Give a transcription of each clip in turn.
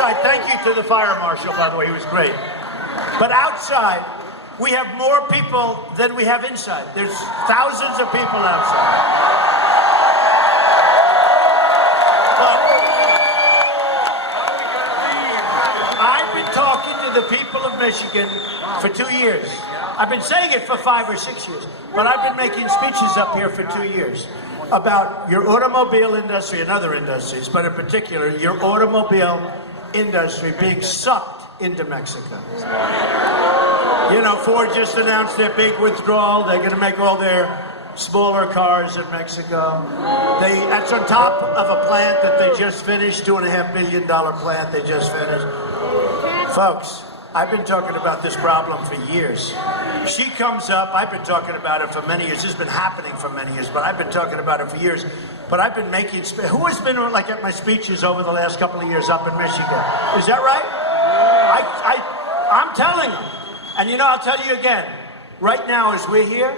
outside, thank you to the fire marshal, by the way, he was great. But outside, we have more people than we have inside. There's thousands of people outside. Talking to the people of Michigan for 2 years. I've been saying it for 5 or 6 years, but I've been making speeches up here for 2 years about your automobile industry and other industries, but in particular, your automobile industry being sucked into Mexico. You know, Ford just announced their big withdrawal. They're going to make all their smaller cars in Mexico. That's on top of a plant that they just finished, $2.5 billion plant they just finished. Folks, I've been talking about this problem for years. She comes up, I've been talking about it for many years. This has been happening for many years, but I've been talking about it for years. But I've been making, who has been like at my speeches over the last couple of years up in Michigan? Is that right? I'm telling them. And you know, I'll tell you again, right now as we're here,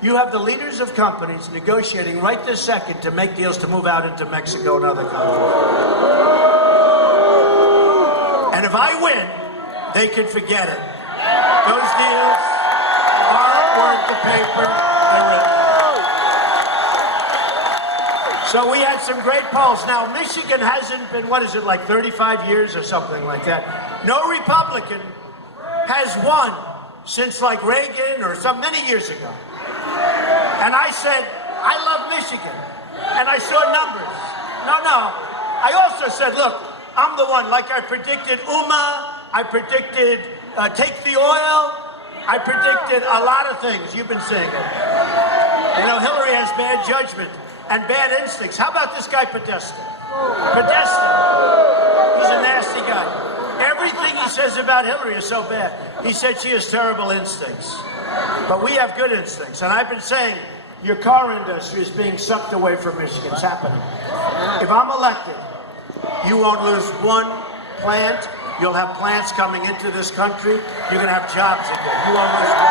you have the leaders of companies negotiating right this second to make deals to move out into Mexico and other countries. And if I win, they can forget it. Those deals aren't worth the paper they're written. So we had some great polls. Now, Michigan hasn't been, what is it, like 35 years or something like that. No Republican has won since like Reagan or many years ago. And I said, I love Michigan. And I saw numbers. No. I also said, look, I'm the one, like I predicted UMA, I predicted take the oil, I predicted a lot of things. You've been saying it. You know, Hillary has bad judgment and bad instincts. How about this guy, Podesta? Podesta. He's a nasty guy. Everything he says about Hillary is so bad. He said she has terrible instincts. But we have good instincts. And I've been saying, your car industry is being sucked away from Michigan. It's happening. If I'm elected, you won't lose one plant. You'll have plants coming into this country. You're going to have jobs again. You won't lose one.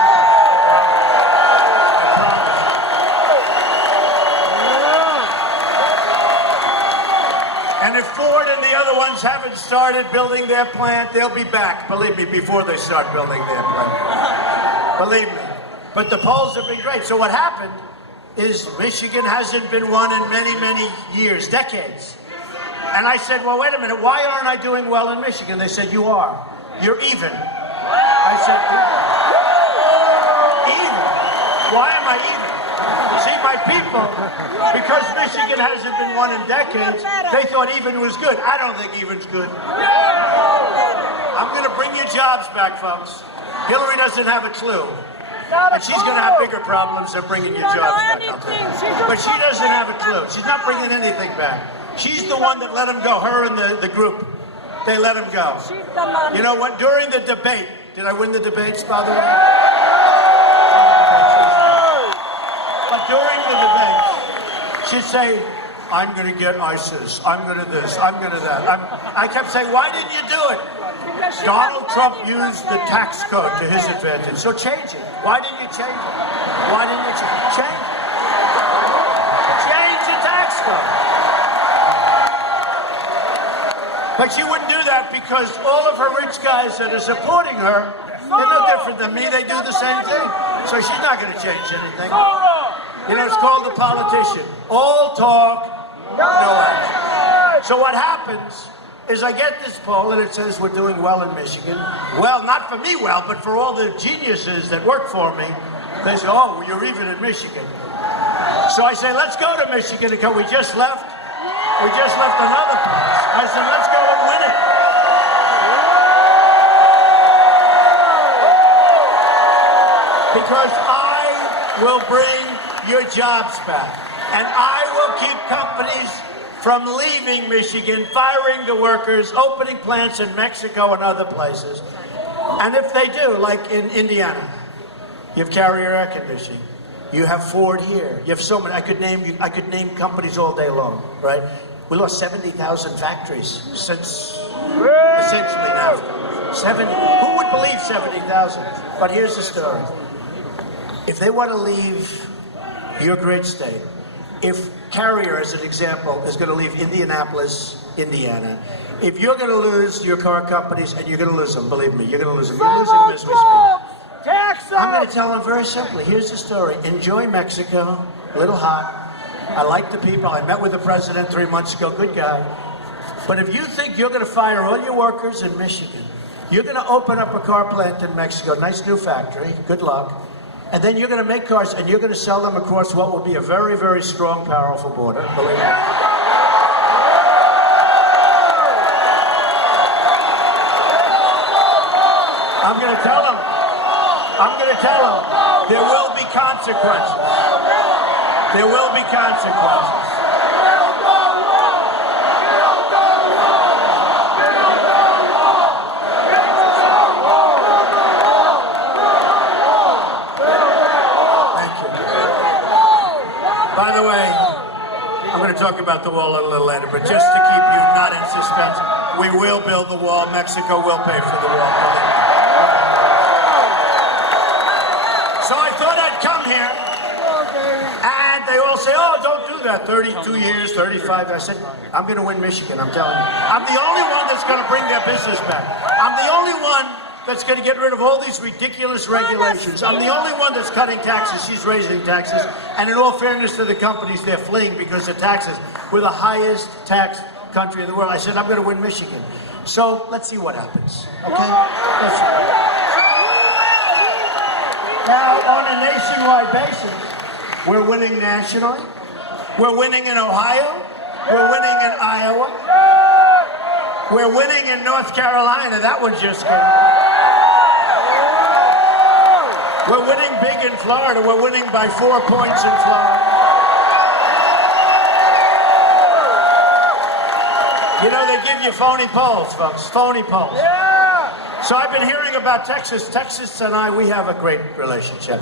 I promise. And if Ford and the other ones haven't started building their plant, they'll be back, believe me, before they start building their plant. Believe me. But the polls have been great. So what happened is Michigan hasn't been won in many, many years, decades. And I said, well, wait a minute, why aren't I doing well in Michigan? They said, you are. You're even. I said, even? Why am I even? See, my people, because Michigan hasn't been won in decades, they thought even was good. I don't think even's good. I'm going to bring your jobs back, folks. Hillary doesn't have a clue. And she's going to have bigger problems than bringing your jobs back, I'll tell you. But she doesn't have a clue. She's not bringing anything back. She's the one that let him go, her and the group. They let him go. You know what? During the debate, did I win the debates, by the way? But during the debate, she'd say, I'm going to get ISIS, I'm going to this, I'm going to that. I kept saying, why didn't you do it? Donald Trump used the tax code to his advantage, so change it. Why didn't you change it? Why didn't you change it? Change the tax code. But she wouldn't do that because all of her rich guys that are supporting her, they're no different than me. They do the same thing. So she's not going to change anything. You know, it's called the politician. All talk, no action. So what happens is I get this poll and it says we're doing well in Michigan. Well, not for me well, but for all the geniuses that work for me. They say, oh, well, you're even in Michigan. So I say, let's go to Michigan because we just left. We just left another place. I said, let's go and win it. Because I will bring your jobs back. And I will keep companies from leaving Michigan, firing the workers, opening plants in Mexico and other places. And if they do, like in Indiana, you have Carrier Air Conditioning. You have Ford here. You have so many. I could name companies all day long, right? We lost 70,000 factories since essentially now. 70. Who would believe 70,000? But here's the story. If they want to leave your great state, if Carrier, as an example, is going to leave Indianapolis, Indiana, if you're going to lose your car companies, and you're going to lose them, believe me, you're going to lose them. You're losing them as we speak. I'm going to tell them very simply. Here's the story. Enjoy Mexico. A little hot. I like the people. I met with the president 3 months ago. Good guy. But if you think you're going to fire all your workers in Michigan, you're going to open up a car plant in Mexico, nice new factory, good luck, and then you're going to make cars and you're going to sell them across what will be a very, very strong, powerful border, believe me. I'm going to tell them, there will be consequences. There will be consequences. By the way, I'm going to talk about the wall a little later, but just to keep you not in suspense, we will build the wall. Mexico will pay for the wall. So I thought I'd come here, and they all say, oh, don't do that. 32 years, 35. I said, I'm going to win Michigan, I'm telling you. I'm the only one that's going to bring their business back. I'm the only one that's going to get rid of all these ridiculous regulations. I'm the only one that's cutting taxes. She's raising taxes. And in all fairness to the companies, they're fleeing because of taxes. We're the highest taxed country in the world. I said, I'm going to win Michigan. So let's see what happens. Okay? Let's see. Now, on a nationwide basis, we're winning nationally. We're winning in Ohio. We're winning in Iowa. We're winning in North Carolina. That one just came. We're winning big in Florida. We're winning by 4 points in Florida. You know, they give you phony polls, folks. Phony polls. So I've been hearing about Texas. Texas and I, we have a great relationship.